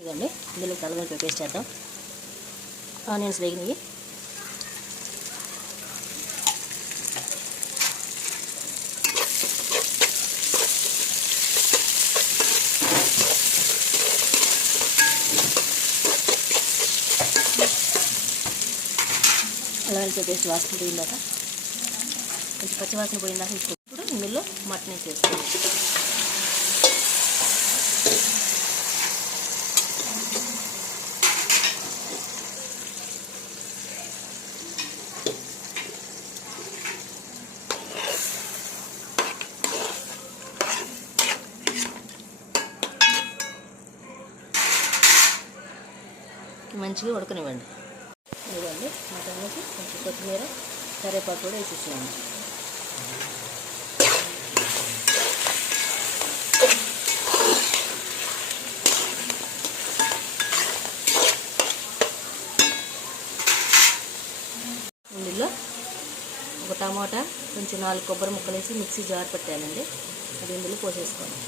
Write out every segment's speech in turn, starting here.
ఇదండి ఇందులో అల్లం పేస్ట్ చేద్దాం. ఆనియన్స్ వేగినవి, అల్లం పేస్ట్ వాసన పోయిందాక కొంచెం పచ్చివాసన పోయిందాక ఇప్పుడు ఇందులో మటన్ వేసేస్తాం. మంచిగా ఉడకనివ్వండి. ఇవ్వండి మటన్ వేసి కొంచెం కొత్తిమీర కరివేపాకు కూడా వేసేసేయండి. ఇందులో ఒక టమాటా, కొంచెం 4 కొబ్బరి ముక్కలు వేసి మిక్సీ జార్ పెట్టానండి, అది ఇందులో పోసేసుకోండి.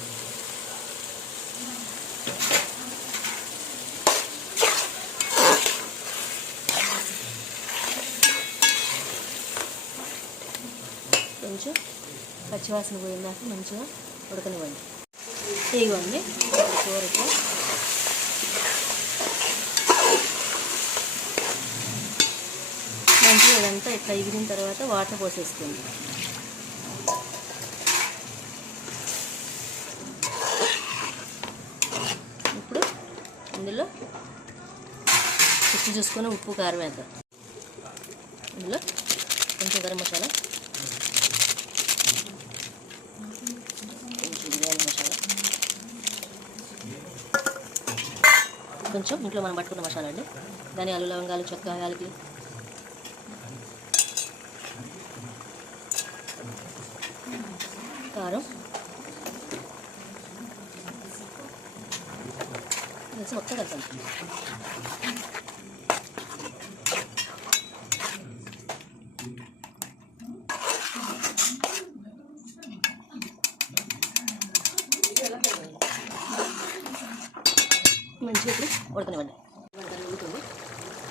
కొంచెం పచ్చివాసన పోయిందాక మంచిగా ఉడకనివ్వండి. ఇవ్వండి కూరకి మంచిగా ఇదంతా ఇట్లా ఎగిరిన తర్వాత వాటర్ పోసేసుకోండి. ఇప్పుడు ఇందులో రుచి చూసుకొని ఉప్పు కారం వేద్దాం. ఇందులో కొంచెం గరం మసాలా, కొంచెం ఇంట్లో మనం పట్టుకున్న మసాలా అండి, ధనియాలు, లవంగాలు, చెక్క, యాలకి, కారం వేసి మొత్తం కలపండి. మంచిగా ఇప్పుడు ఉడకనివ్వండి. ఉడుకుతుంది,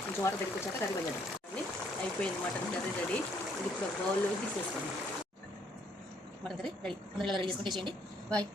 కొంచెం వాటర్ పెట్టుకొచ్చాక కర్రీ వేయండి. అయిపోయింది మటన్ కర్రీ రెడీ. ఇది ఇప్పుడు బౌల్లో తీసేసుకోండి. Mutton curry ready. అందరూ రెడీ చేసుకుంటే చేయండి. బాయ్.